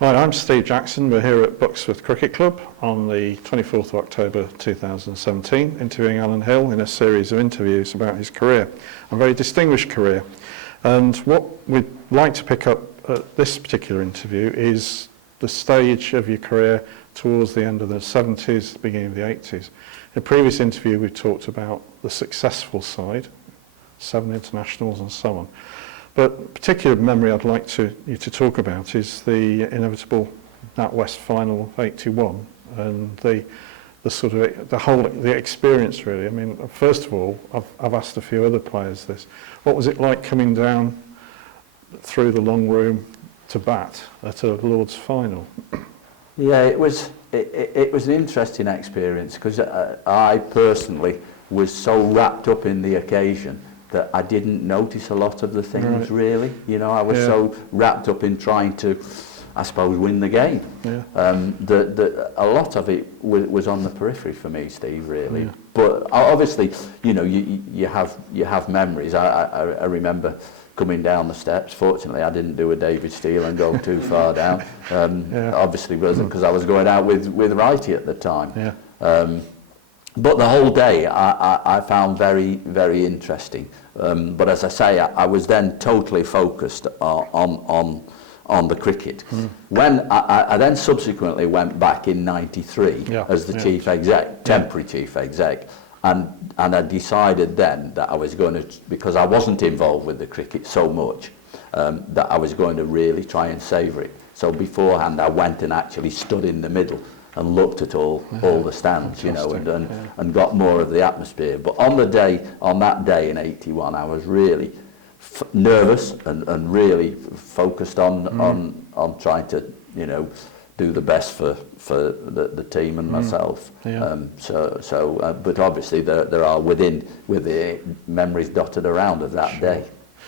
Hi, I'm Steve Jackson. We're here at Buxworth Cricket Club on the 24th of October 2017, interviewing Alan Hill in a series of interviews about his career, a very distinguished career. And what we'd like to pick up at this particular interview is the stage of your career towards the end of the 70s, beginning of the 80s. In a previous interview, we talked about the successful side, 7 internationals and so on. But a particular memory I'd like you to talk about is the inevitable Nat West final of 81 and the experience really. I mean, first of all, I've asked a few other players this. What was it like coming down through the long room to bat at a Lord's final? Yeah, it was an interesting experience because I personally was so wrapped up in the occasion that I didn't notice a lot of the things really. You know, I was so wrapped up in trying to, I suppose, win the game. Yeah. A lot of it was on the periphery for me, Steve, really. Yeah. But obviously, you know, you have memories. I remember coming down the steps. Fortunately, I didn't do a David Steele and go too far down. Obviously, wasn't because I was going out with Righty at the time. Yeah. But the whole day I found very, very interesting. But as I say, I was then totally focused on the cricket. When I then subsequently went back in '93 as the chief exec, temporary chief exec, and I decided then that I was going to, because I wasn't involved with the cricket so much, that I was going to really try and savour it. So beforehand I went and actually stood in the middle and looked at all the stands, you know, and got more of the atmosphere. But on that day in '81, I was really nervous and really focused on trying to, you know, do the best for the team and myself. Yeah. But obviously there are with the memories dotted around of that day,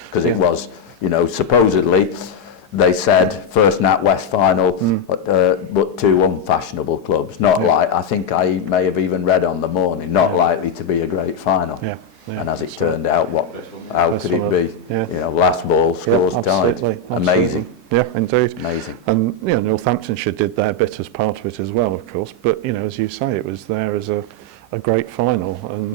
because it was, you know, supposedly. They said first Nat West final, but 2 unfashionable clubs. Not like, I think I may have even read on the morning, not likely to be a great final. Yeah. Yeah. And as it turned out, how could it be? Yeah. You know, last ball, scores tied. Amazing. Yeah, indeed. Amazing. And you know, Northamptonshire did their bit as part of it as well, of course. But you know, as you say, it was there as a great final, and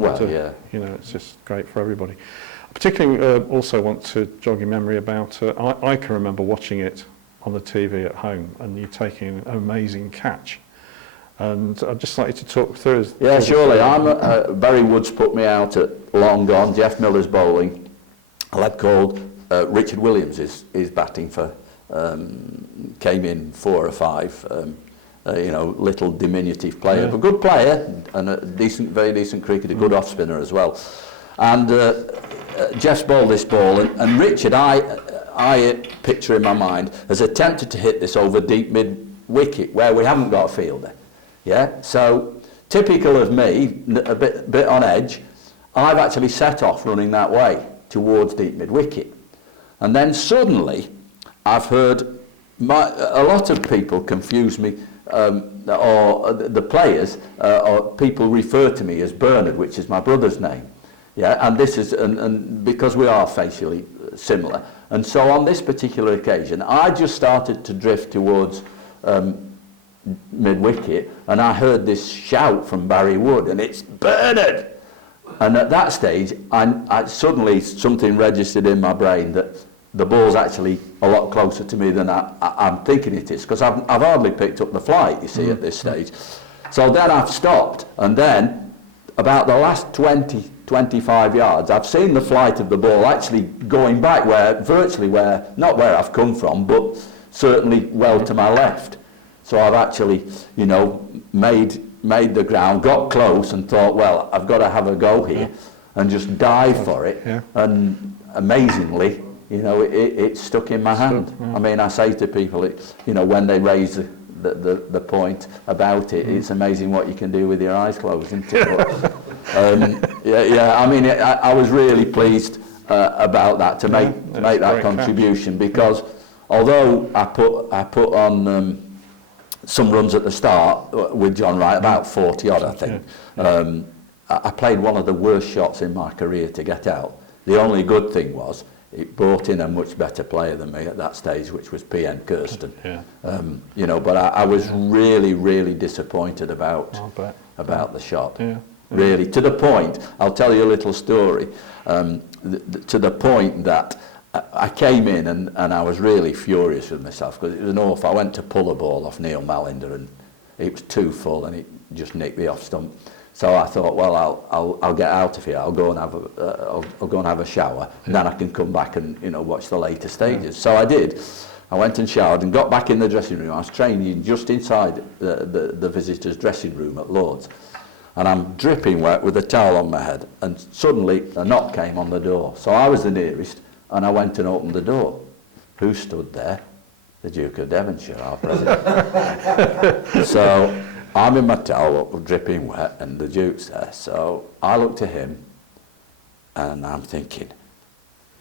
you know, it's just great for everybody. I particularly also want to jog your memory about, I can remember watching it on the TV at home and you taking an amazing catch. And I'd just like you to talk through. Yeah, surely. Barry Woods put me out at long gone, Jeff Miller's bowling. A lad called Richard Williams is batting for, came in 4 or 5, you know, little diminutive player, but good player and a very decent cricketer, good off spinner as well. And Jeff's bowled this ball, and Richard, I picture in my mind, has attempted to hit this over deep mid-wicket where we haven't got a fielder. Yeah, so typical of me, a bit on edge, I've actually set off running that way towards deep mid-wicket. And then suddenly, I've heard a lot of people confuse me, or the players, or people refer to me as Bernard, which is my brother's name. Yeah, and this is, and because we are facially similar. And so on this particular occasion, I just started to drift towards mid-wicket, and I heard this shout from Barry Wood, and it's Bernard! And at that stage, I suddenly something registered in my brain that the ball's actually a lot closer to me than I'm thinking it is, because I've hardly picked up the flight, you see, at this stage. So then I've stopped, and then about the last 25 yards, I've seen the flight of the ball actually going back not where I've come from, but certainly well to my left. So I've actually, you know, made the ground, got close and thought, well, I've got to have a go here and just dive for it. Yeah. And amazingly, you know, it stuck in my hand. I mean, I say to people, you know, when they raise the point about it, it's amazing what you can do with your eyes closed, isn't it? But, I mean, I was really pleased about that, to make that contribution, because although I put on some runs at the start with John Wright, about 40 odd I think, I played one of the worst shots in my career to get out. The only good thing was it brought in a much better player than me at that stage, which was P.N. Kirsten. Yeah. You know, but I was really, really disappointed about the shot. Yeah. Really, to the point, I'll tell you a little story, to the point that I came in and I was really furious with myself because it was an awful. I went to pull a ball off Neil Malinder and it was too full and it just nicked the off stump. So I thought, well, I'll get out of here. I'll go and have a shower, and then I can come back and watch the later stages. So I did. I went and showered and got back in the dressing room. I was training just inside the visitors' dressing room at Lord's, and I'm dripping wet with a towel on my head. And suddenly a knock came on the door. So I was the nearest, and I went and opened the door. Who stood there? The Duke of Devonshire, our president. So I'm in my towel, dripping wet, and the Duke's there. So I looked at him, and I'm thinking,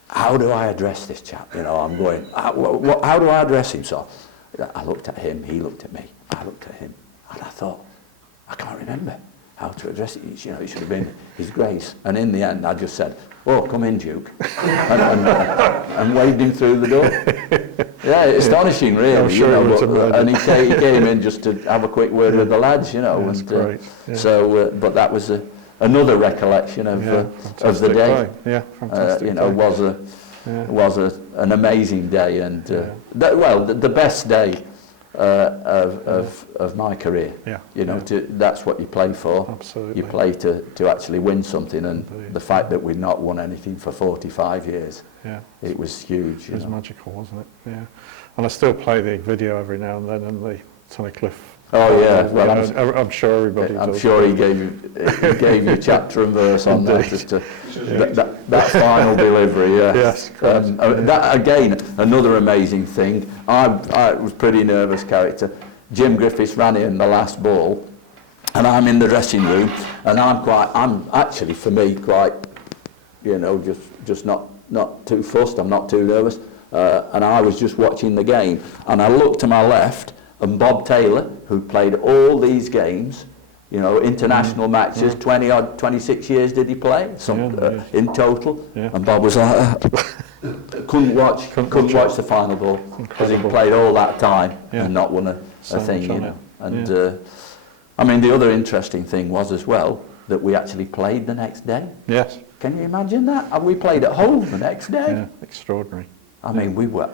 how do I address this chap? I'm going, how do I address him? So I looked at him, he looked at me, I looked at him, and I thought, I can't remember how to address it. It should have been His Grace. And in the end, I just said, oh, come in, Duke, and waved him through the door. Yeah, astonishing, really. I'm sure and he came in just to have a quick word with the lads, That's great. Yeah. So, but that was another recollection of the day. Yeah, fantastic. Was an amazing day, and the best day of my career. Yeah. That's what you play for. Absolutely. You play to actually win something, and Indeed. the fact that we've not won anything for 45 years, Yeah. it was huge. It was magical, wasn't it? Yeah. And I still play the video every now and then in the Tunnicliffe. Oh yeah, well I'm sure everybody does. I'm sure he gave you chapter and verse on that as to that final delivery. Yeah. Yes. That again, another amazing thing. I was pretty nervous character. Jim Griffiths ran in the last ball, and I'm in the dressing room, and I'm actually for me quite, just not too fussed. I'm not too nervous, and I was just watching the game, and I looked to my left. And Bob Taylor, who played all these games, international matches, 26 years did he play, in total. Yeah. And Bob was like, couldn't watch the final ball because he played all that time and not won a thing. And the other interesting thing was as well that we actually played the next day. Yes. Can you imagine that? And we played at home the next day. Yeah, extraordinary. I mean, we were.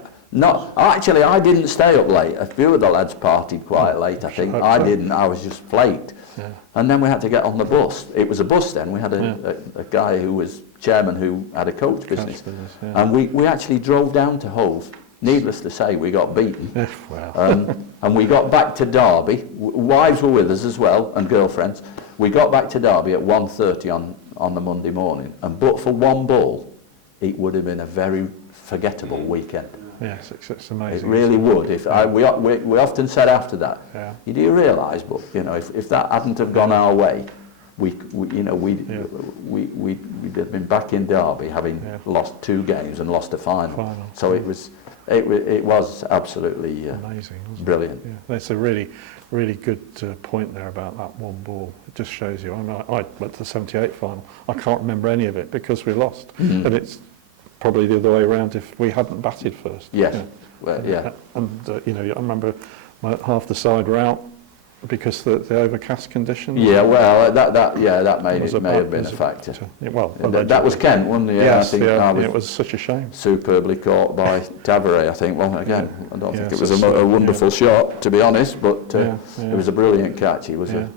Actually, I didn't stay up late. A few of the lads partied quite late, I think. I didn't. I was just flaked. Yeah. And then we had to get on the bus. It was a bus then. We had a guy who was chairman who had a coach business. And we actually drove down to Hove. Needless to say, we got beaten. Wow. And we got back to Derby. Wives were with us as well, and girlfriends. We got back to Derby at 1:30 on the Monday morning. And but for one ball, it would have been a very forgettable weekend. Yes, it's amazing. It really would. We often said after that, you do realise, but if that hadn't have gone our way, we'd have been back in Derby having lost 2 games and lost a final. So it was absolutely amazing, brilliant. Yeah. That's a really, really good point there about that one ball. It just shows you. I went to the '78 final. I can't remember any of it because we lost, and it's probably the other way around if we hadn't batted first. Yes. Yeah. Well, yeah. And I remember half the side were out because the overcast conditions. Yeah, well, that may have been a factor. That was Kent, wasn't it? Yes, it was such a shame. Superbly caught by Tavares, I think. Well, again, I don't think it was a wonderful shot, to be honest, but it was a brilliant catch. He was an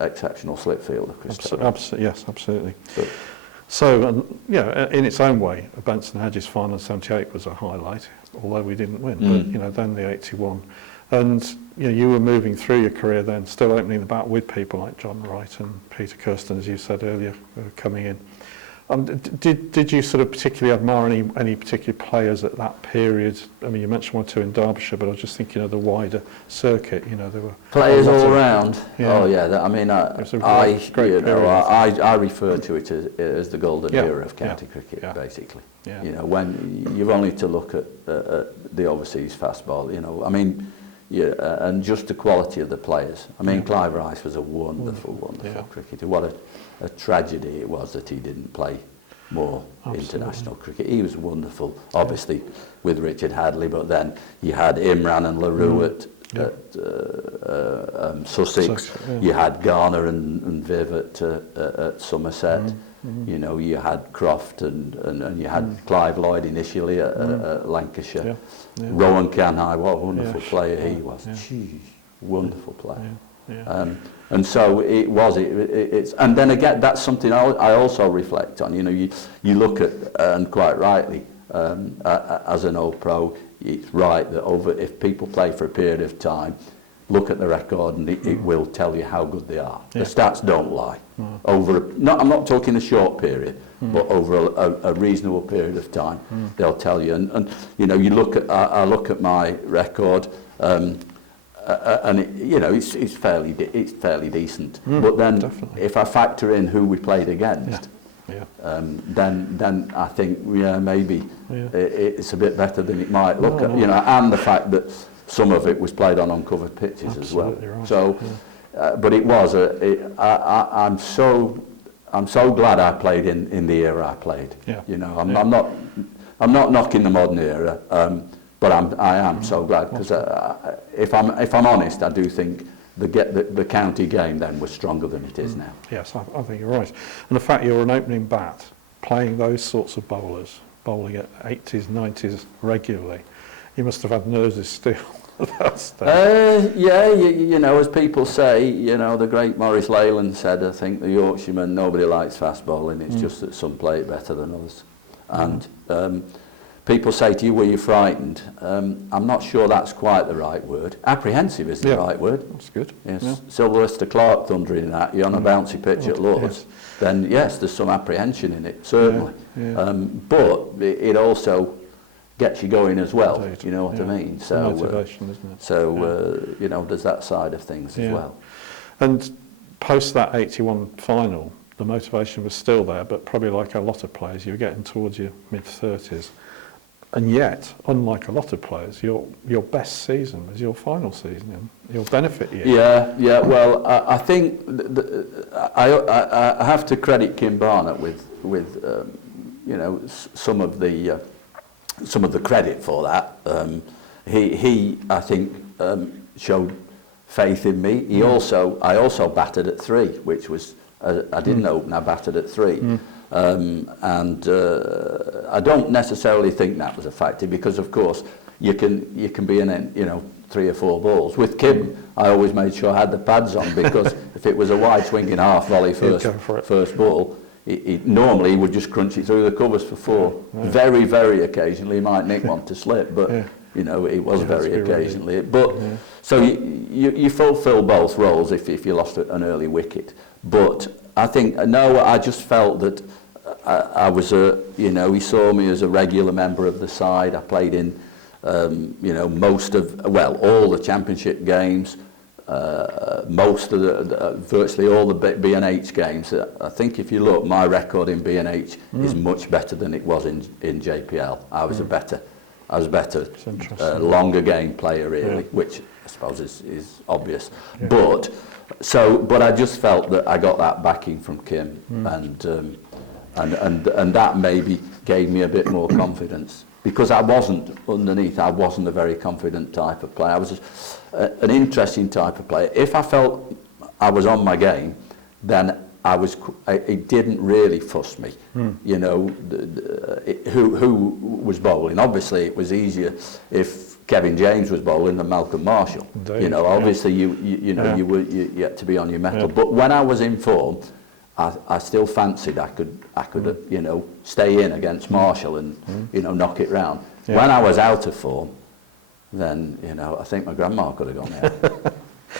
exceptional slip fielder, Chris Tavares. Yes, absolutely. So, in its own way, Benson Hedges final in '78 was a highlight, although we didn't win. But then the '81, and you were moving through your career then, still opening the bat with people like John Wright and Peter Kirsten, as you said earlier, coming in. Did you sort of particularly admire any particular players at that period? I mean, you mentioned 1 or 2 in Derbyshire, but I was just thinking of the wider circuit. There were players all around. Yeah. Oh yeah, I refer to it as the golden era of county cricket, basically. Yeah. When you've only to look at the overseas fastball. And just the quality of the players. Clive Rice was a wonderful cricketer. What a tragedy it was that he didn't play more Absolutely. international cricket. He was wonderful, obviously with Richard Hadley, but then you had Imran and LaRue at Sussex. You had Garner and Viv at Somerset. You know, you had Croft and you had Clive Lloyd initially at Lancashire. Rowan Canhigh, what a wonderful player he was. Jeez, wonderful player. And so it's and then again, that's something I also reflect on. You know, you look at, and quite rightly, as an old pro, it's right that if people play for a period of time, look at the record and it will tell you how good they are. The stats don't lie. I'm not talking a short period, but over a reasonable period of time, they'll tell you. And you know, I look at my record, and it's fairly decent. But then if I factor in who we played against, then I think maybe it's a bit better than it might look at. You know, and the fact that some of it was played on uncovered pitches as well. Right. So, but it was I'm so glad I played in the era I played. You know, I'm not knocking the modern era, but I am so glad, because if I'm honest, I do think the county game then was stronger than it is now. Yes, I think you're right. And the fact you're an opening bat, playing those sorts of bowlers, bowling at 80s, 90s regularly, you must have had nerves of steel. You know, as people say, you know, the great Maurice Leyland said, I think, the Yorkshireman, nobody likes fast bowling, it's just that some play it better than others. And people say to you, were you frightened? I'm not sure that's quite the right word. Apprehensive is the right word. That's good. Yes. Sylvester Clarke thundering at you on a bouncy pitch at Lords, then yes, there's some apprehension in it, certainly. But it also gets you going as well. Indeed. You know what I mean? So motivation, isn't it? So you know, there's that side of things as well. And post that 81 final, the motivation was still there, but probably like a lot of players, you were getting towards your mid-30s. And yet, unlike a lot of players, your best season was your final season, your benefit year. Yeah. Well, I think I have to credit Kim Barnett with you know, some of the credit for that. He I think showed faith in me. I also batted at 3, which was I didn't open. I batted at 3. And I don't necessarily think that was a factor, because of course you can be in, you know, 3 or 4 balls. With Kim, I always made sure I had the pads on, because if it was a wide swinging half volley first ball, normally he would just crunch it through the covers for 4. Very, very occasionally he might nick one to slip, but you know, it was very occasionally. But so you fulfil both roles if you lost an early wicket. But I think I just felt that I was you know, he saw me as a regular member of the side. I played in you know, all the championship games, most of virtually all the B&H games. I think if you look, my record in B&H is much better than it was in JPL. I was a better longer game player, really, which I suppose is obvious. But I just felt that I got that backing from Kim, and that maybe gave me a bit more confidence, because I wasn't a very confident type of player. I was an interesting type of player. If I felt I was on my game, then it didn't really fuss me. You know, who was bowling. Obviously it was easier if Kevin James was bowling than Malcolm Marshall. Indeed. You know, obviously you had to be on your mettle. But when I was in form, I still fancied I could you know, stay in against Marshall and you know, knock it round. When I was out of form, then you know, I think my grandma could have gone there.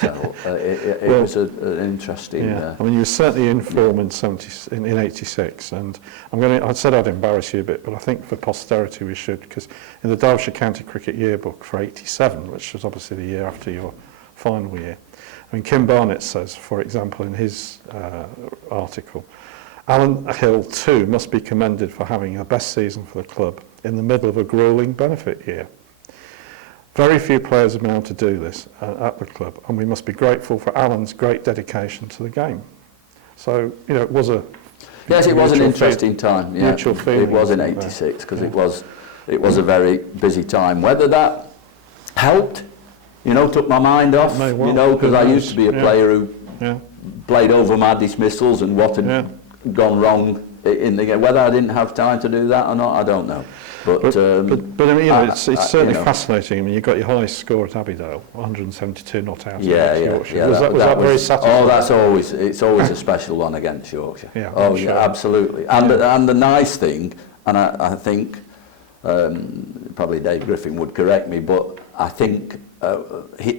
So it was an interesting. I mean, you were certainly in form in 86, and I said I'd embarrass you a bit, but I think for posterity we should, because in the Derbyshire County Cricket Yearbook for 87, which was obviously the year after your final year, I mean, Kim Barnett says, for example, in his article, Alan Hill too must be commended for having a best season for the club in the middle of a gruelling benefit year. Very few players have been able to do this at the club, and we must be grateful for Alan's great dedication to the game. So, you know, it was a Yes, it was an mutual interesting time. Yeah, mutual feeling, it was in wasn't there? '86 because Yeah. it was a very busy time. Whether that helped, took my mind off, May well, because who I knows? used to be a Yeah. player who Yeah. played over my dismissals and what had Yeah. gone wrong in the game. Whether I didn't have time to do that or not, I don't know. But I mean, it's certainly you know. fascinating. I mean, you got your highest score at Abbeydale, 172 not out Yeah, against yeah, Yorkshire. yeah. Was that very satisfying? Oh, it's always a special one against Yorkshire. Yeah, oh, I'm yeah, sure. absolutely. And the nice thing, and I think probably Dave Griffin would correct me, but I think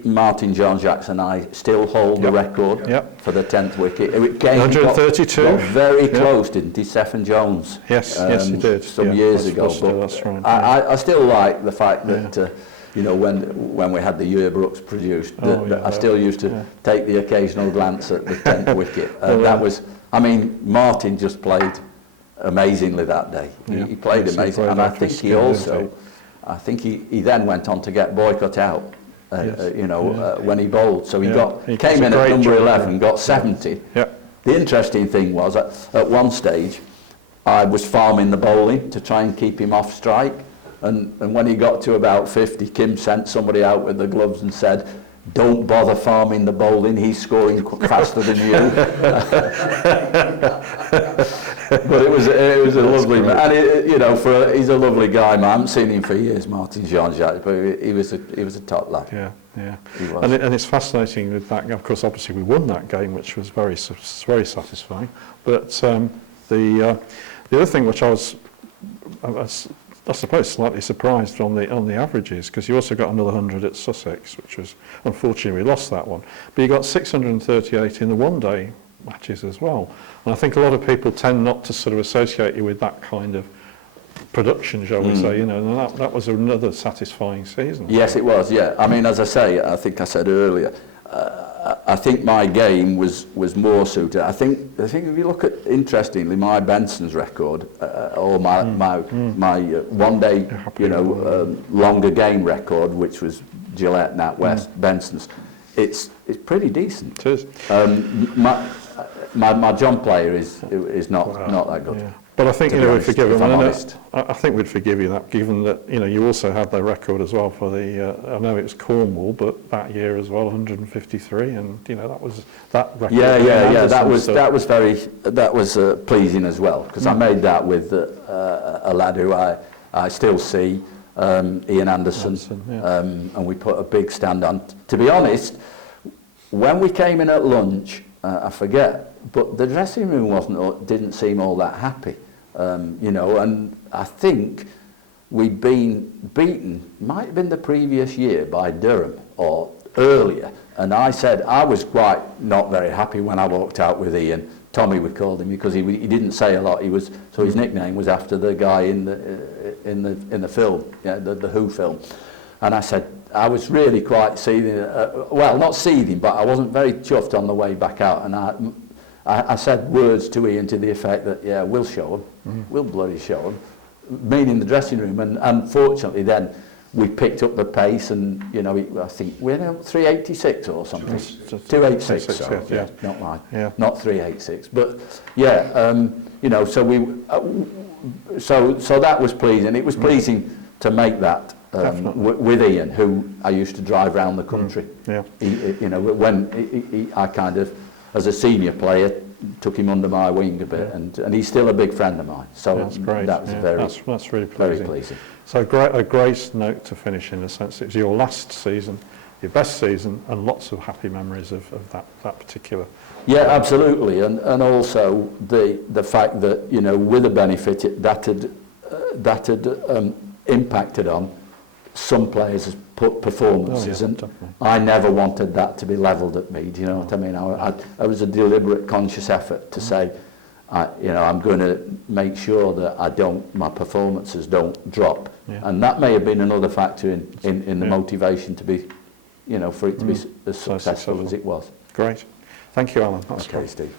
Martin Jean-Jacques and I still hold the record for the 10th wicket. It came 132. got very close, didn't he, Stephen Jones? Yes, yes, he did. Some years ago. Worcester, But that's right. I still like the fact that when we had the yearbrooks produced, I still used to take the occasional glance at the 10th wicket. That was, I mean, Martin just played amazingly that day. He played amazing, and I think he also, I think he then went on to get Boycott out. When he bowled, so he came in at number 11, got 70. Yeah. The interesting thing was at one stage, I was farming the bowling to try and keep him off strike, and when he got to about 50, Kim sent somebody out with the gloves and said, "Don't bother farming the bowling. He's scoring faster than you." But it was a lovely man, and he's a lovely guy. Man. I haven't seen him for years, Martin Jean-Jacques, but he was a top lad. Yeah, yeah. He was. And it's fascinating with that. Of course, obviously we won that game, which was very satisfying. But the other thing which I was, I suppose, slightly surprised on the averages, because you also got another 100 at Sussex, which was, unfortunately we lost that one. But you got 638 in the one-day matches as well. And I think a lot of people tend not to sort of associate you with that kind of production, shall we say, and that was another satisfying season. Yes, it was, yeah. I mean, as I say, I think I said earlier, I think my game was more suited. I think if you look at, interestingly, my Benson's record, or my one day, longer game record, which was Gillette, Nat West, Benson's, it's pretty decent. It is. My John player is not that good. Yeah. But I think we'd forgive him. I think we'd forgive you that, given that you also had their record as well for the. I know it was Cornwall, but that year as well, 153, and that was that record. Yeah. That was very pleasing as well, because I made that with a lad who I still see, Ian Anderson, and we put a big stand on. To be honest, when we came in at lunch, I forget, but the dressing room didn't seem all that happy, and I think we'd been beaten, might have been the previous year, by Durham or earlier, and I said I was quite not very happy when I walked out with Ian. Tommy, we called him, because he didn't say a lot. So his nickname was after the guy in the film, the Who film, and I said I was really quite seething, well, not seething, but I wasn't very chuffed on the way back out, and I said words to Ian to the effect that, yeah, we'll show him, we'll bloody show him, meaning the dressing room, and unfortunately then we picked up the pace, and I think we're now 386 or something, 286, so not mine, not 386, but so so that was pleasing. It was pleasing to make that. With Ian, who I used to drive around the country. When I kind of, as a senior player, took him under my wing a bit, and he's still a big friend of mine. So that's great. That was that's really pleasing. Very pleasing. So a great note to finish, in a sense. It was your last season, your best season, and lots of happy memories of that particular. Yeah, absolutely, and also the fact that with the benefit that had impacted on some players' performances, and definitely. I I never wanted that to be levelled at me. Do you know what I mean? I was a deliberate, conscious effort to say, I'm going to make sure that my performances don't drop, and that may have been another factor in the motivation to be, for it to be as successful as it was. Great, thank you, Alan. That's okay, Steve.